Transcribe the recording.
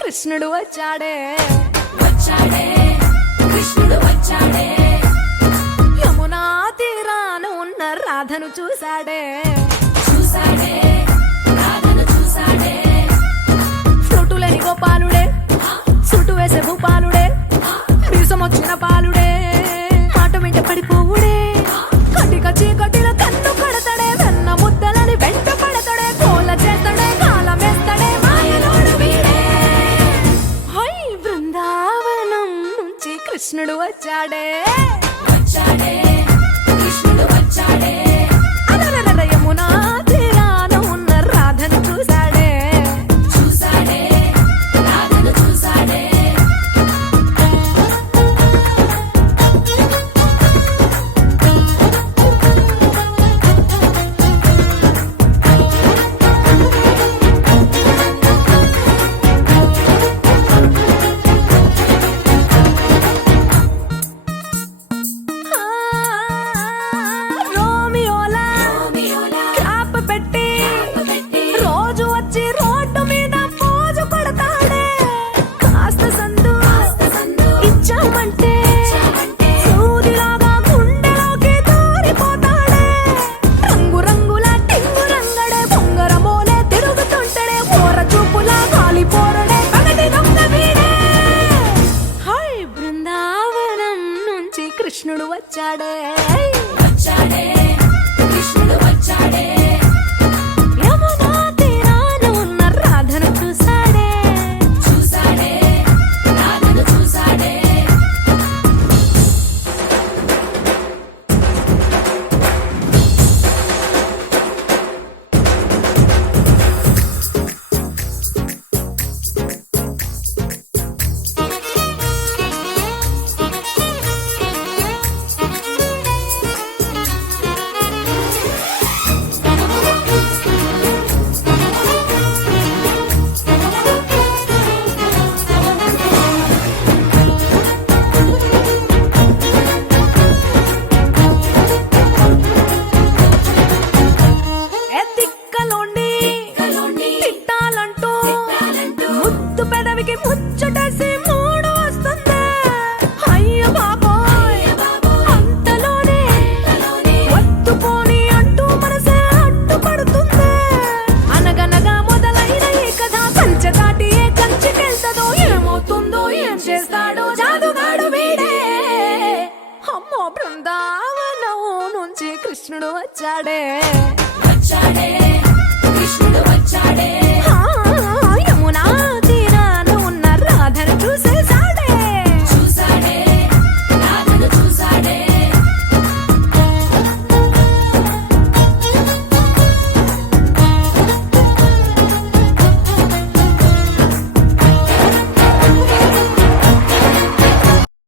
కృష్ణుడు వచ్చాడే కృష్ణుడు వచ్చాడే యమునా తీరాన ఉన్న రాధను చూసాడే రాధను చూసాడే ఫ్రూటులేని గోపాలుడే సుటు వేసే భూపాలుడే మీసమొచ్చిన పాలుడే మాట వెంట పడిపోవుడే కటిక చీకటిల కన్ను కడతాడే వెన్న ముద్దలని వెంట పడతాడే కోల చేస్తాడే కాలం వేస్తాడే మాయలోడు వీడే హై బృందావనం నుంచి కృష్ణుడు వచ్చాడే కృష్ణుడు వచ్చాడే అలరల యమునా తీరాన ఉన్న రాధను చూసాడే రాధను చూసాడే రోమియోలా క్రాప్ పెట్టి రోజు వచ్చి రోడ్డు మీద పోజు కొడతాడే కాస్త సందు ఇచ్చామంటే సూదిలాగా గుండెలోకి దూరిపోతాడే రంగు రంగుల టింగు రంగడే బొంగరమోలే తిరుగుతుంటాడే పోర చూపులా కాలిపోరడే పగటి దొంగ వీడే హై బృందావనం నుంచి కృష్ణుడు వచ్చాడే కృష్ణుడు వచ్చాడే యమునా తీరాన ఉన్న రాధను చూసాడే రాధను చూసాడే ఏ తిక్కలోండి తిట్టాలంటూ ముద్దు పెదవికి ముచ్చటేసి మూడు వస్తుంది అయ్య బాబోయ్ అంతలోనే వత్తుపోని అంటూ మనసే అడ్డుపడుతుంది అనగనగా మొదలైన ఈ కథ కంచె దాటి ఏ కంచెకెళ్తదో ఏమవుతుందో ఏం చేస్తాడో జాదుగాడు వీడే అమ్మో బృందావనం నుంచి కృష్ణుడు వచ్చాడే